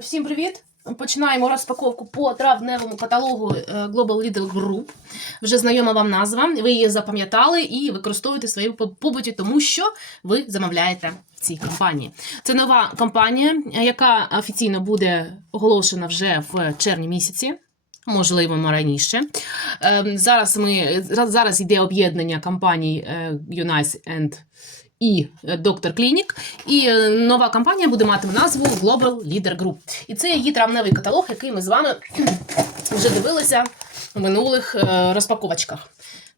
Всім привіт! Починаємо розпаковку по травневому каталогу е, Global Lidl Group. Вже знайома вам назва. Ви її запам'ятали і використовуєте своєму побуті, тому що ви замовляєте в цій компанії. Це нова компанія, е, яка офіційно буде оголошена вже в червні місяці. Можливо, раніше. Е, Зараз ми зараз йде об'єднання компаній е, Unice and і Доктор Клінік. І е, нова компанія буде мати назву Global Leader Group. І це її травневий каталог, який ми з вами вже дивилися в минулих е, розпаковочках.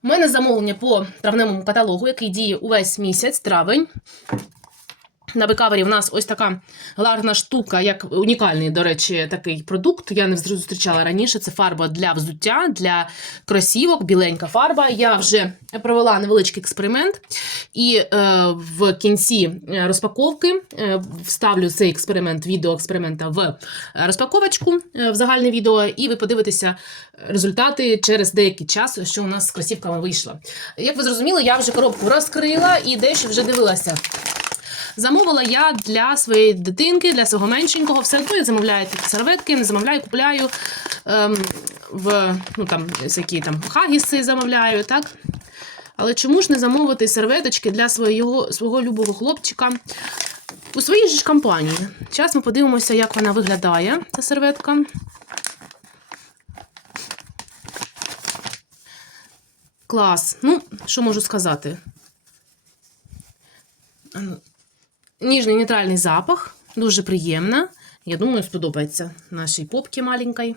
У мене замовлення по травневому каталогу, який діє увесь місяць, травень. На бекавері в нас ось така гарна штука, як унікальний, до речі, такий продукт. Я не зустрічала раніше. Це фарба для взуття, для кросівок, біленька фарба. Я вже провела невеличкий експеримент, і е, в кінці е, розпаковки е, вставлю цей експеримент, відео експеримента в розпаковочку е, в загальне відео, і ви подивитеся результати через деякий час, що у нас з кросівками вийшло. Як ви зрозуміли, я вже коробку розкрила і дещо вже дивилася. Замовила я для своєї дитинки, для свого меншенького. Все одно я замовляю такі серветки, замовляю, купляю ем, в ну, там, всякі там хагіси замовляю, так? Але чому ж не замовити серветочки для свого, свого любого хлопчика у своїй ж компанії? Зараз ми подивимося, як вона виглядає, ця серветка. Клас. Ну, що можу сказати? Ніжний нейтральний запах, дуже приємна. Я думаю, сподобається нашій попці маленькій.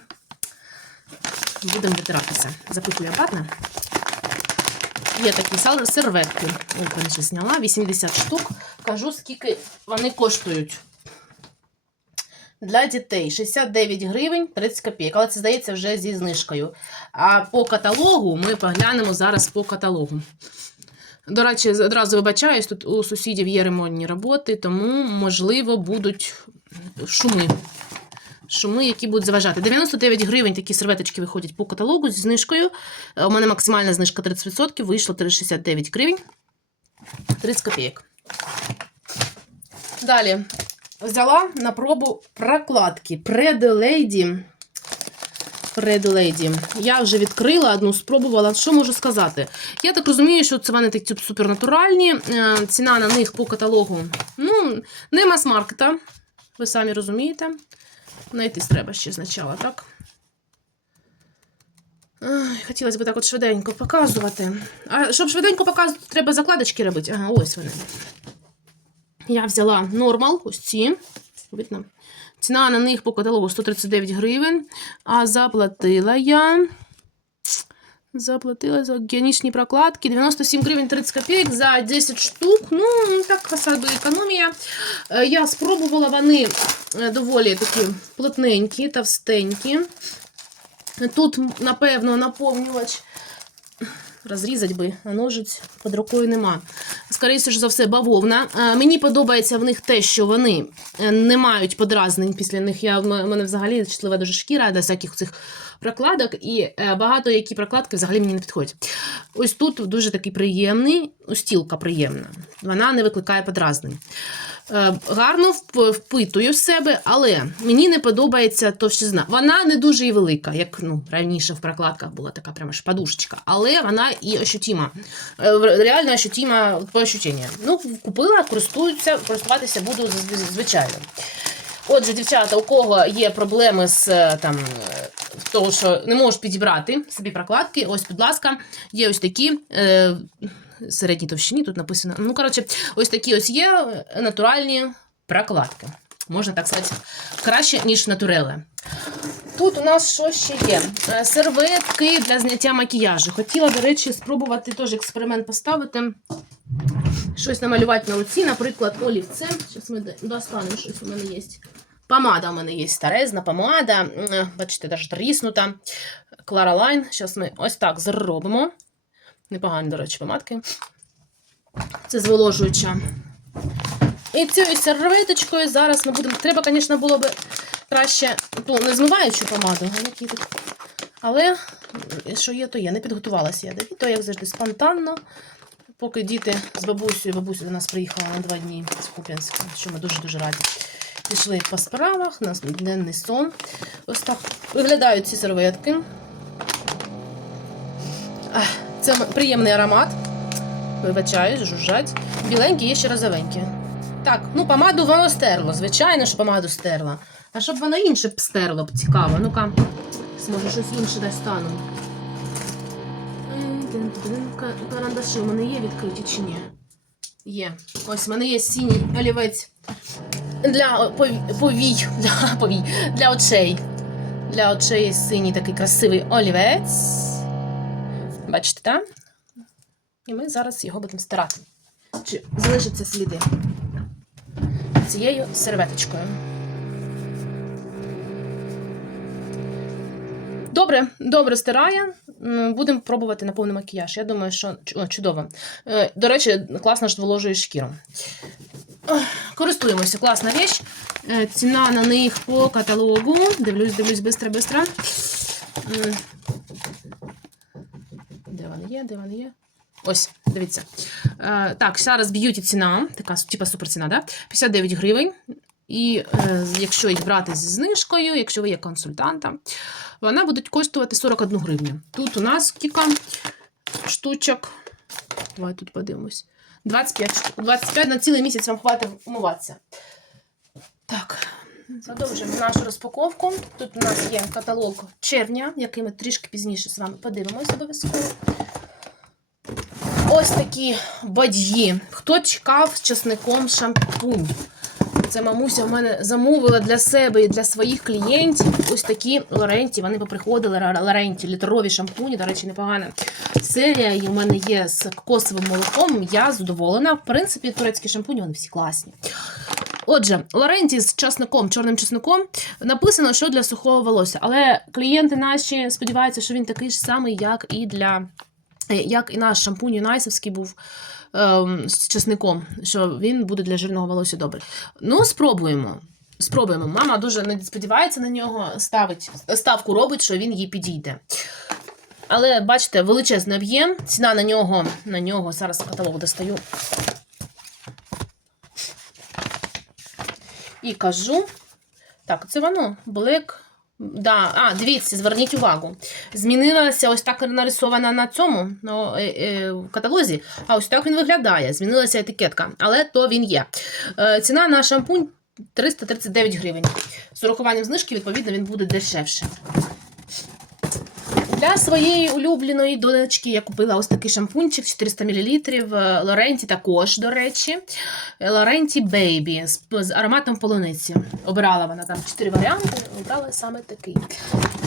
Будемо витиратися. Запихую обратно. Є такі серветки. Ой, конечно, зняла. 80 штук. Кажу, скільки вони коштують. Для дітей 69 гривень 30 копійок. Але це здається вже зі знижкою. А по каталогу ми поглянемо зараз по каталогу. До речі, одразу вибачаюсь, тут у сусідів є ремонтні роботи, тому, можливо, будуть шуми. Шуми, які будуть заважати. 99 гривень такі серветочки виходять по каталогу зі знижкою. Е, У мене максимальна знижка 30%, вийшло 369 гривень. 30 копійок. Далі взяла на пробу прокладки Pred Lady. Red Lady. Я вже відкрила одну, спробувала. Що можу сказати? Я так розумію, що це вони такі супернатуральні. Е, Ціна на них по каталогу. Ну, не мас-маркета. Ви самі розумієте. Знайтись треба ще спочатку, так? Хотілося б так от швиденько показувати. А щоб швиденько показувати, треба закладочки робити. Ага, ось вони. Я взяла нормал, ось ці. Видно? Ціна на них по каталогу 139 гривень. А заплатила я. Заплатила за гігієнічні прокладки 97 гривень 30 копійок за 10 штук. Ну, так собі економія. Е, Я спробувала вони е, доволі такі плотненькі, товстенькі. Тут, напевно, наповнювач. Розрізати би, а ножиць під рукою нема. Скоріше за все, бавовна. Е, Мені подобається в них те, що вони е, не мають подразнень після них. Я, в мене взагалі чутлива дуже шкіра до всяких цих прокладок, і е, багато які прокладки взагалі мені не підходять. Ось тут дуже такий приємний, устілка приємна. Вона не викликає подразнень. Е, Гарно вп- впитує в себе, але мені не подобається товщизна. Вона не дуже і велика, як ну, раніше в прокладках була така прямо ж подушечка, але вона і ощутима. Е, Реально ощутима по ощущенням. Ну, купила, користуюся, користуватися буду звичайно. Отже, дівчата, у кого є проблеми з е, там, того, що не можуть підібрати собі прокладки, ось, будь ласка, є ось такі. Е, середній товщині, тут написано. Ну, коротше, ось такі ось є е, натуральні прокладки. Можна так сказати, краще, ніж натурели. Тут у нас що ще є? Е, Серветки для зняття макіяжу. Хотіла, до речі, спробувати теж експеримент поставити. Щось намалювати на руці, наприклад, олівцем. Зараз ми достанемо, щось у мене є. Помада у мене є старезна помада. Бачите, навіть тріснута. Клара Лайн. Зараз ми ось так зробимо. Непогані, до речі, помадки. Це зволожуюча. І цією серветочкою зараз ми будемо. Треба, звісно, було б краще ту не змиваючу помаду. Але що є, то є. Не підготувалася я до відео, як завжди, спонтанно. Поки діти з бабусею, бабуся до нас приїхала на два дні з Куп'янська, що ми дуже-дуже раді. Пішли по справах, у нас денний сон. Ось так виглядають ці серветки. Ах, Це приємний аромат. Вибачаю, жужжать. Біленькі є ще розовенькі. Так, ну помаду воно стерло. Звичайно, що помаду стерла. А щоб воно інше б стерло б цікаво. Ну-ка, може щось інше достану. Ка- Карандаші у мене є відкриті чи ні? Є. Ось в мене є синій олівець для повій, для, повій, для очей. Для очей синій такий красивий олівець. Бачите, так? І ми зараз його будемо стирати. Чи залишаться сліди цією серветочкою. Добре, добре стирає. Будемо пробувати на повний макіяж. Я думаю, що о, чудово. Е, До речі, класно ж зволожує шкіру. Користуємося, класна річ. Е, Ціна на них по каталогу. Дивлюсь, дивлюсь, бистро, бистро. М. Де є? Де вони є? Ось, дивіться. Е, так, зараз б'юті ціна, така типа суперціна, да? 59 гривень. І е, якщо їх брати зі знижкою, якщо ви є консультантом, вона буде коштувати 41 гривню. Тут у нас кілька штучок. Давай тут подивимось. 25 25 на цілий місяць вам хватить умиватися. Так, продовжуємо нашу розпаковку. Тут у нас є каталог червня, який ми трішки пізніше з вами подивимось обов'язково. Ось такі бадьї. Хто чекав з часником шампунь? Це мамуся в мене замовила для себе і для своїх клієнтів. Ось такі Лоренті. Вони поприходили Лоренті, літрові шампуні. До речі, непогана серія. І у мене є з кокосовим молоком. Я задоволена. В принципі, турецькі шампуні вони всі класні. Отже, Лоренті з часником, чорним часником написано, що для сухого волосся. Але клієнти наші сподіваються, що він такий ж самий, як і для. Е, Як і наш шампунь Юнайсовський був ем, з часником, що він буде для жирного волосся добре. Ну, спробуємо. Спробуємо. Мама дуже не сподівається на нього, ставить, ставку робить, що він їй підійде. Але бачите, величезний об'єм. Ціна на нього, на нього зараз каталог достаю. І кажу. Так, це воно. Black. Да. А, дивіться, зверніть увагу. Змінилася ось так нарисована на цьому ну, е, е, в каталозі. А ось так він виглядає. Змінилася етикетка, але то він є. Е, ціна на шампунь 339 гривень. З урахуванням знижки, відповідно, він буде дешевше. Для своєї улюбленої донечки я купила ось такий шампунчик 400 мл. Лоренті також, до речі. Лоренті Baby з, ароматом полуниці. Обирала вона там 4 варіанти, обрала саме такий.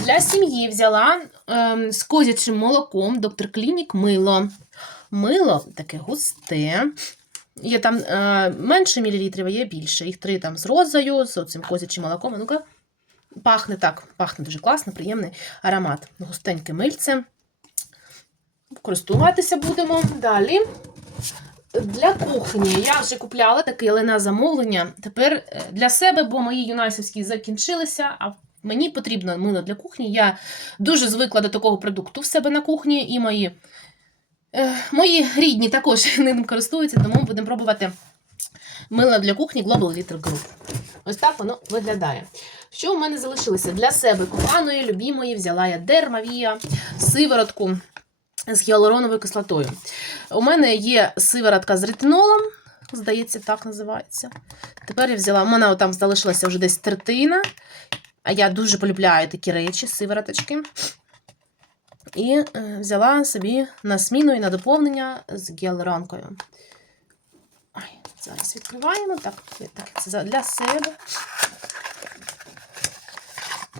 Для сім'ї взяла ем, з козячим молоком доктор Клінік мило. Мило таке густе. Є там е, менше мілілітрів, а є більше. Їх три там з розою, з цим козячим молоком. Ну-ка. Пахне так, пахне дуже класно, приємний аромат. Густеньке мильце. Користуватися будемо. Далі. Для кухні я вже купляла такий, але замовлення. Тепер е, для себе, бо мої юнайсовські закінчилися, а мені потрібно мило для кухні. Я дуже звикла до такого продукту в себе на кухні, і мої, е, мої рідні також ним користуються, тому будемо пробувати мило для кухні Global Little Group. Ось так воно виглядає. Що у мене залишилося? Для себе коханої, любімої, взяла я дермавія, сиворотку з гіалуроновою кислотою. У мене є сиворотка з ретинолом, здається, так називається. Тепер я взяла, у мене там залишилася вже десь третина. А я дуже полюбляю такі речі, сивороточки. І е, взяла собі на сміну і на доповнення з гіалуронкою. Зараз відкриваємо. Так, так це для себе.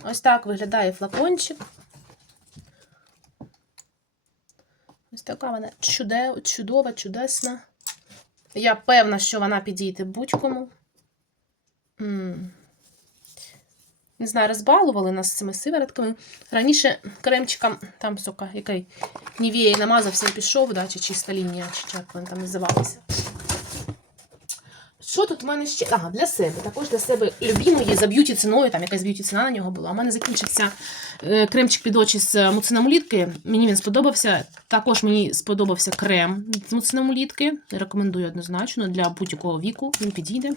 Ось так виглядає флакончик. Ось така вона чуде, чудова, чудесна. Я певна, що вона підійде будь-кому. Не знаю, розбалували нас цими сиворотками. Раніше кремчиком, там, сука, який Нівєї намазався і пішов, да, чи чиста лінія, чи як вони там називалися. Що тут в мене ще? Ага, для себе. Також для себе любимої за б'юті ціною, там якась б'юті ціна на нього була. У мене закінчився е, кремчик під очі з муцинамолітки. Мені він сподобався. Також мені сподобався крем з муцинамолітки. Рекомендую однозначно для будь-якого віку. Він підійде.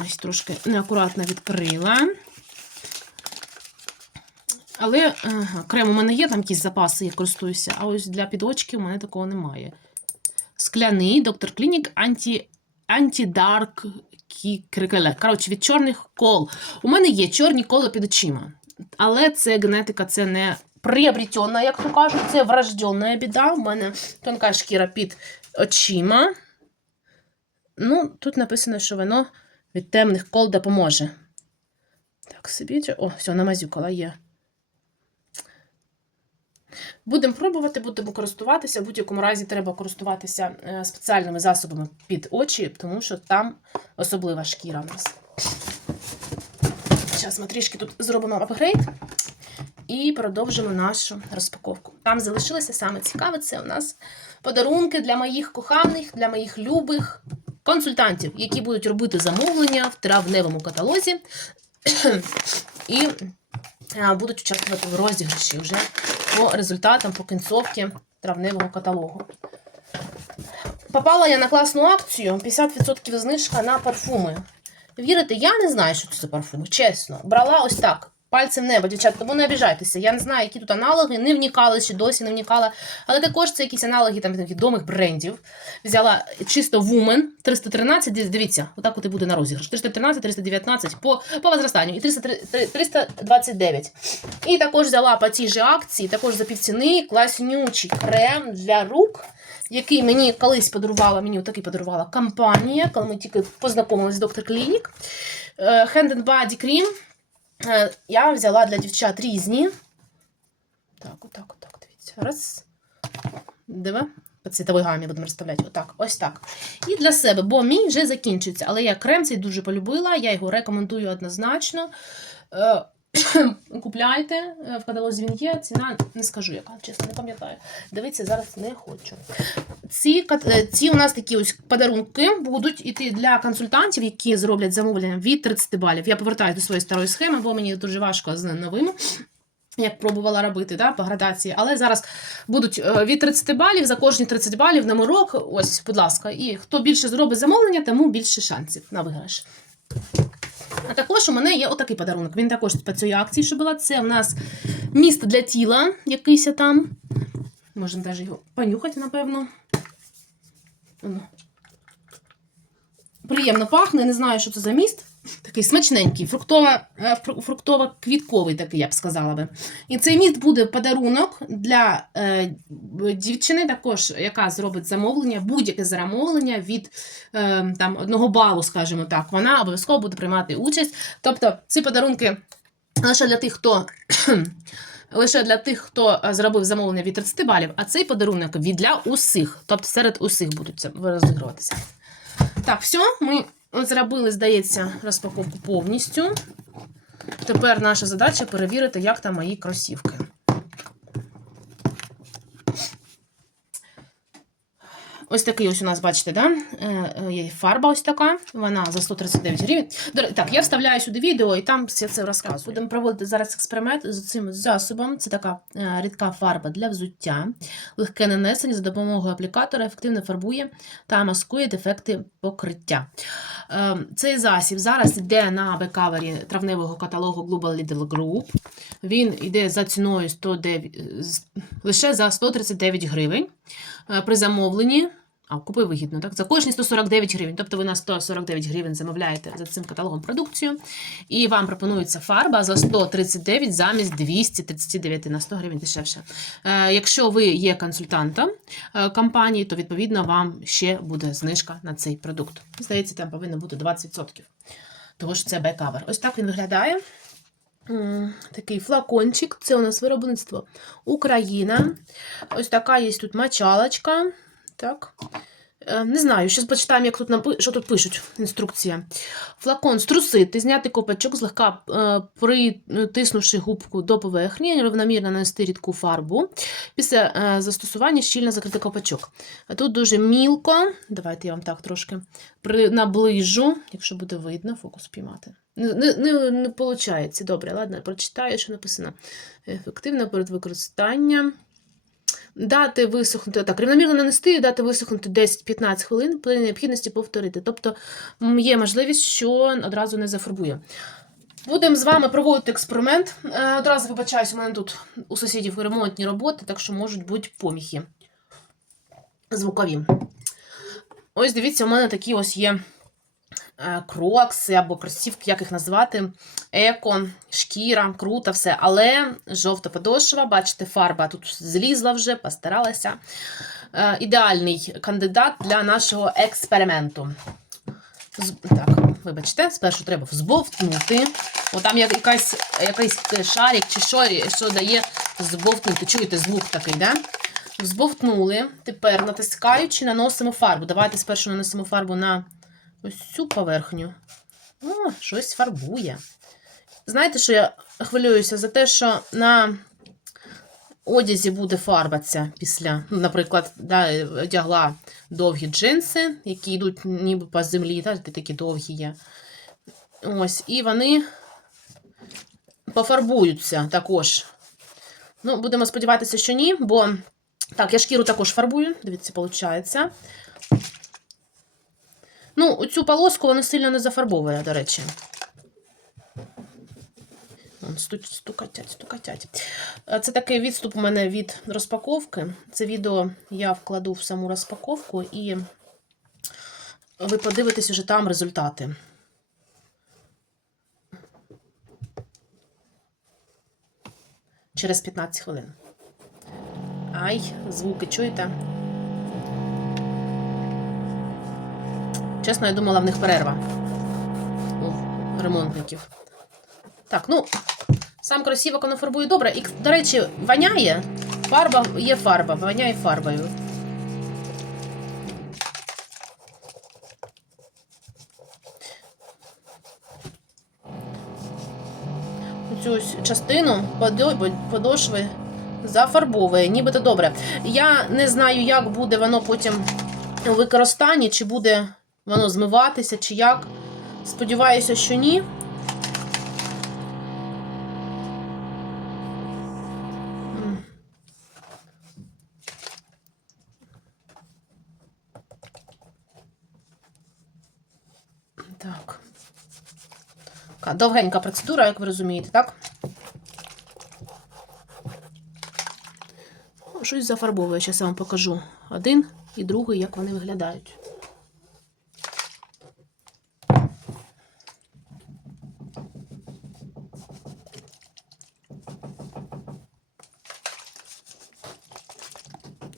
Ось трошки неакуратно відкрила. Але ага, крем у мене є, там якісь запаси, я користуюся, а ось для підочки у мене такого немає. Скляний доктор Клінік анті, анті-дарк крикеле. Коротше, від чорних кол. У мене є чорні кола під очима. Але це генетика, це не приобретена, як то кажуть, це врожденна біда. У мене тонка шкіра під очима. Ну, тут написано, що воно від темних кол допоможе. Так, собі. О, все, намазюкала є. Будемо пробувати, будемо користуватися. В будь-якому разі треба користуватися е, спеціальними засобами під очі, тому що там особлива шкіра в нас. Зараз ми трішки тут зробимо апгрейд і продовжимо нашу розпаковку. Там залишилося саме цікаве, це у нас подарунки для моїх коханих, для моїх любих консультантів, які будуть робити замовлення в травневому каталозі і е, будуть участвувати в розіграші вже по результатам, по кінцовці травневого каталогу. Попала я на класну акцію 50% знижка на парфуми. Вірите, я не знаю, що це за парфуми, чесно. Брала ось так. Пальцем небо, дівчат, тому не обіжайтеся. Я не знаю, які тут аналоги, не вникала ще досі не вникала. Але також це якісь аналоги там відомих брендів. Взяла чисто Woman 313, дивіться, отак от і буде на розіграш. 313, 319 по, по возрастанню і 300, 329. І також взяла по цій же акції, також за півціни, класнючий крем для рук, який мені колись подарувала, мені отакий подарувала компанія, коли ми тільки познайомилися з доктор Клінік. Е, Hand and Body Cream. Е, Я взяла для дівчат різні. Так, отак, отак, дивіться. Раз. Два. По цвітовій гамі будемо розставляти. Отак, ось так. І для себе, бо мій вже закінчується. Але я крем цей дуже полюбила, я його рекомендую однозначно. Купляйте, е, в каталозі він є. Ціна не скажу, яка, чесно, не пам'ятаю. Дивіться, зараз не хочу. Ці, е, ці у нас такі ось подарунки будуть іти для консультантів, які зроблять замовлення від 30 балів. Я повертаюся до своєї старої схеми, бо мені дуже важко з новим. Як пробувала робити да, по градації, але зараз будуть е, від 30 балів за кожні 30 балів номерок. Ось, будь ласка, і хто більше зробить замовлення, тому більше шансів на виграш. А також у мене є отакий подарунок. Він також по цій акції, що була. Це у нас міст для тіла, якийсь там. Можемо навіть його понюхати, напевно. Приємно пахне, не знаю, що це за міст. Такий смачненький, фруктово, е, фру- фруктово-квітковий такий, я б сказала би. І цей міст буде подарунок для е, дівчини, також, яка зробить замовлення, будь-яке замовлення від е, там, одного балу, скажімо так. Вона обов'язково буде приймати участь. Тобто ці подарунки лише для тих, хто. Лише для тих, хто е, зробив замовлення від 30 балів, а цей подарунок від для усіх. Тобто серед усіх будуть розігруватися. Так, все, ми зробили, здається, розпаковку повністю. Тепер наша задача перевірити, як там мої кросівки. Ось такий ось у нас, бачите, да? е, е, є фарба ось така, вона за 139 гривень. Так, я вставляю сюди відео і там все це розказую. Будемо проводити зараз експеримент з цим засобом. Це така е, рідка фарба для взуття. Легке нанесення за допомогою аплікатора ефективно фарбує та маскує дефекти покриття. Цей засіб зараз йде на бекавері травневого каталогу Global Lidl Group. Він йде за ціною 109, е, лише за 139 гривень. При замовленні. А, купи вигідно, так? За кожні 149 гривень. Тобто ви на 149 гривень замовляєте за цим каталогом продукцію, і вам пропонується фарба за 139 замість 239 на 100 гривень дешевше. Е, якщо ви є консультантом е, компанії, то відповідно вам ще буде знижка на цей продукт. Здається, там повинно бути 20%. Того що це бекавер. Ось так він виглядає. Такий флакончик. Це у нас виробництво Україна. Ось така є тут мочалочка. Так. Е, Не знаю, зараз почитаємо, як тут напи... що тут пишуть. Інструкція. Флакон струсити, зняти копачок, злегка е, притиснувши губку до поверхні, рівномірно нанести рідку фарбу. Після е, застосування щільно закрити копачок. А тут дуже мілко. Давайте я вам так трошки наближу, якщо буде видно, фокус піймати. Не, не, не виходить. Добре, ладно, прочитаю, що написано. Ефективно перед використанням. Дати висохнути, так, рівномірно нанести і дати висохнути 10-15 хвилин при необхідності повторити. Тобто є можливість, що одразу не зафарбує. Будемо з вами проводити експеримент. Е, Одразу вибачаюсь, у мене тут у сусідів ремонтні роботи, так що можуть бути поміхи звукові. Ось дивіться, у мене такі ось є крокси або кросівки, як їх назвати. Еко, шкіра, круто, все. Але жовта подошва, бачите, фарба тут злізла вже, постаралася. Е, Ідеальний кандидат для нашого експерименту. Так, вибачте, спершу треба взбовтнути. О, там якась, якийсь шарик чи що, що дає збовтнути. Чуєте, звук такий, да? Взбовтнули. Тепер натискаючи, наносимо фарбу. Давайте спершу нанесемо фарбу на ось цю поверхню. О, щось фарбує. Знаєте, що я хвилююся за те, що на одязі буде фарба ця після, ну, наприклад, да, одягла довгі джинси, які йдуть ніби по землі, так, такі довгі є. Ось, і вони пофарбуються також. Ну, будемо сподіватися, що ні, бо так, я шкіру також фарбую. Дивіться, виходить. Ну, оцю полоску вона сильно не зафарбовує, до речі. Стукатять, стукатять. Це такий відступ у мене від розпаковки. Це відео я вкладу в саму розпаковку, і ви подивитесь уже там результати. Через 15 хвилин. Ай, звуки чуєте? Чесно, я думала, в них перерва у ремонтників. Так, ну, сам воно фарбує добре. І, до речі, воняє. Фарба є фарба, воняє фарбою. Цю частину подошви зафарбовує, нібито добре. Я не знаю, як буде воно потім у використанні, чи буде воно змиватися, чи як. Сподіваюся, що ні. Так. Довгенька процедура, як ви розумієте, так? Щось зафарбовує. Зараз я вам покажу один і другий, як вони виглядають.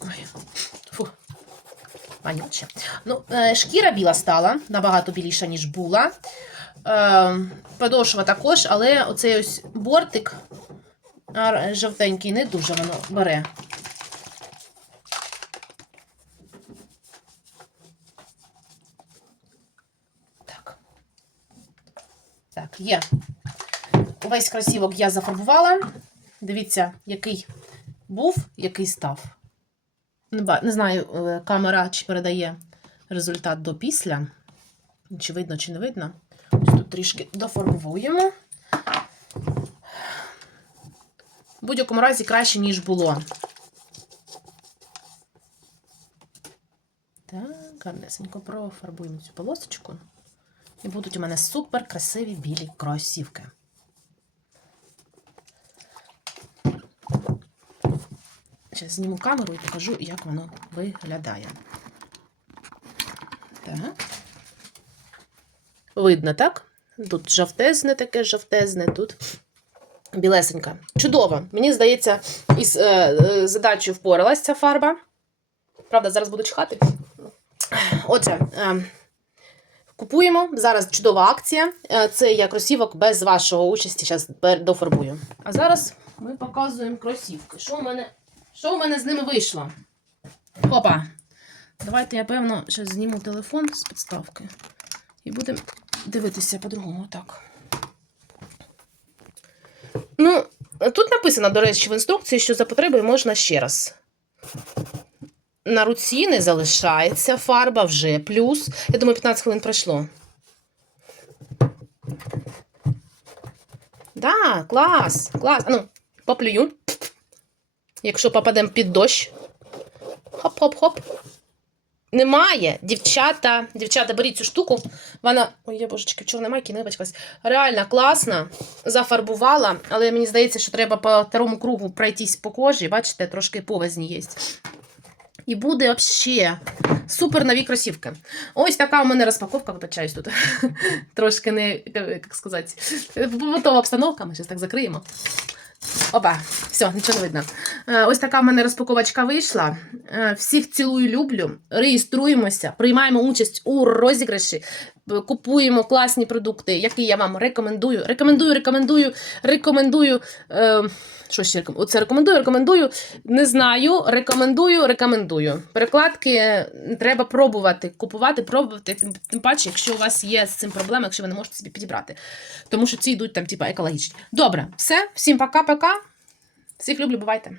Ой, фу. Вонюче. Ну, е, шкіра біла стала, набагато біліша, ніж була. Е, подошва також, але оцей ось бортик жовтенький не дуже воно бере. Так. Так, є. Увесь кросівок я зафарбувала. Дивіться, який був, який став. Не, знаю, е, камера чи передає результат до після. Чи видно, чи не видно. Ось тут трішки дофарбуємо. В будь-якому разі краще, ніж було. Так, гарнесенько профарбуємо цю полосочку. І будуть у мене супер красиві білі кросівки. Зараз зніму камеру і покажу, як воно виглядає. Так. Видно, так? Тут жовтезне таке, жовтезне, тут білесенька. Чудово. Мені здається, із е, е, задачею впоралась ця фарба. Правда, зараз буду чхати. Отже, е, купуємо. Зараз чудова акція. Е, це я кросівок без вашого участі. Зараз дофарбую. А зараз ми показуємо кросівки. Що в мене, що в мене з ними вийшло? Опа! Давайте я, певно, зараз зніму телефон з підставки. І будемо дивитися по-другому. Так. Ну, тут написано, до речі, в інструкції, що за потребою можна ще раз. На руці не залишається фарба вже плюс. Я думаю, 15 хвилин пройшло. Да, клас, клас. А Ну, поплюю. Якщо попадемо під дощ, Хоп-хоп-хоп. Немає. Дівчата, дівчата, беріть цю штуку. Вона. Ой, я божечки, в чорній майки не бачилась. Реально класна. Зафарбувала, але мені здається, що треба по второму кругу пройтись по кожі. Бачите, трошки повазні є. І буде взагалі супер нові кросівки. Ось така у мене розпаковка, вибачаюсь тут. Трошки не, як сказати, побутова обстановка. Ми зараз так закриємо. Опа, все, нічого не видно. Е, Ось така в мене розпаковочка вийшла. Е, Всіх цілую, люблю. Реєструємося, приймаємо участь у розіграші, купуємо класні продукти, які я вам рекомендую. Рекомендую, рекомендую, рекомендую. Е, що ще рекомендую? Оце рекомендую, рекомендую. Не знаю, рекомендую, рекомендую. Перекладки е, треба пробувати, купувати, пробувати. Тим, паче, якщо у вас є з цим проблеми, якщо ви не можете собі підібрати. Тому що ці йдуть там, типа, екологічні. Добре, все, всім пока-пока. Всіх люблю, бувайте.